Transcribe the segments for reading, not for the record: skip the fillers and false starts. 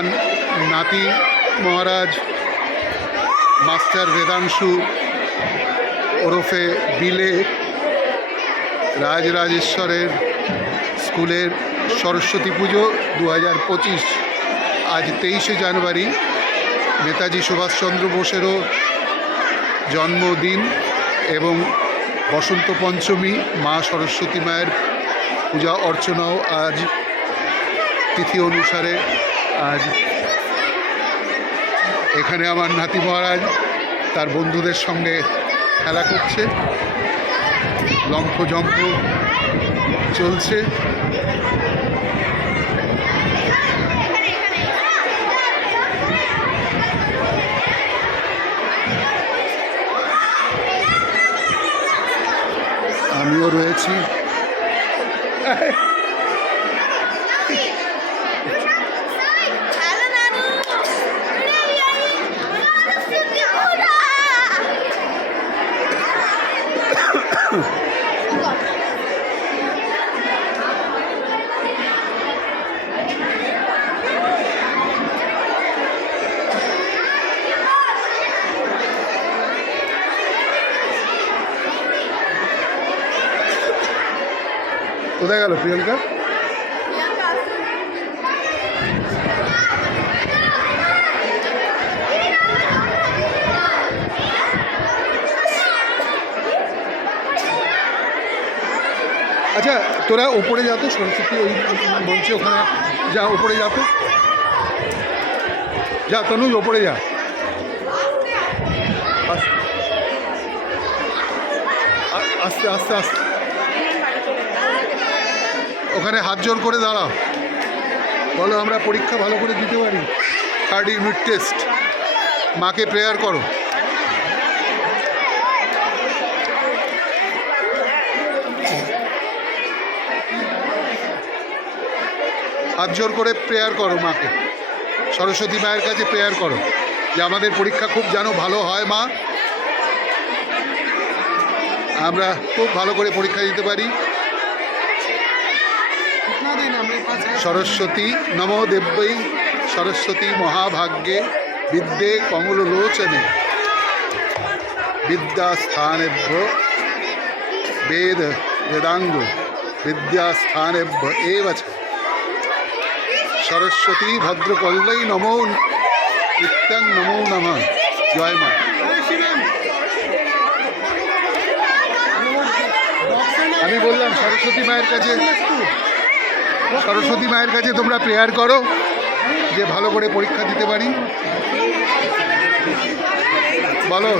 আমার নাতি মহারাজ মাস্টার বেদাংশু ওরফে বিলে রাজরাজেশ্বরের স্কুলের সরস্বতী পুজো 2025 আজ 23শে জানুয়ারি নেতাজি সুভাষচন্দ্র বোসেরও জন্মদিন এবং বসন্ত পঞ্চমী মা সরস্বতী মায়ের পূজা অর্চনাও আজ তিথি অনুসারে আজ এখানে আমার নাতি মহারাজ তার বন্ধুদের সঙ্গে খেলা করছে, লম্ফজম্প চলছে। আমিও রয়েছি। কোথায় গেল প্রিয়াঙ্কা? আচ্ছা তোরা ওপরে যা তো, সরস্বতী ওই বলছি ওখানে যা, ওপরে যা তো, যা তনুজ ওপরে যা। আস্তে আস্তে আস্তে ওখানে হাত জোর করে দাঁড়াও, বলো আমরা পরীক্ষা ভালো করে দিতে পারি। 3rd ইউনিট টেস্ট, মাকে প্রেয়ার করো। হাত জোর করে প্রেয়ার করো মাকে, সরস্বতী মায়ের কাছে প্রেয়ার করো যে আমাদের পরীক্ষা খুব যেন ভালো হয় মা, আমরা খুব ভালো করে পরীক্ষা দিতে পারি। সরস্বতী নমো দেব্যৈ সরস্বতী মহাভাগ্যে বিদ্যে কমললোচনে বিদ্যাস্থানেভ্য বেদ বেদাঙ্গ বিদ্যাস্থানেভ্য এব চ সরস্বতী ভদ্রকল্যৈ নমো নিত্যং নমো নমঃ। জয় মা। আমি বললাম সরস্বতী মায়ের কাছে, সরস্বতী মায়ের কাছে তোমরা প্রেয়ার করো যে ভালো করে পরীক্ষা দিতে পারি। বলো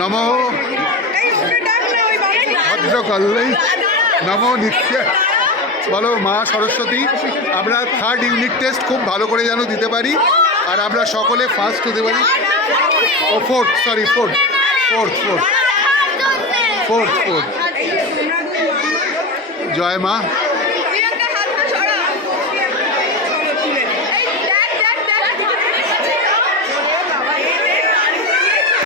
নমো ভদ্রকল্যৈ নমো নিত্য। বলো মা সরস্বতী আমরা 3rd ইউনিট টেস্ট খুব ভালো করে যেন দিতে পারি, আর আমরা সকলে ফার্স্ট হতে পারি। ও 4th, সরি 4th। জয় মা।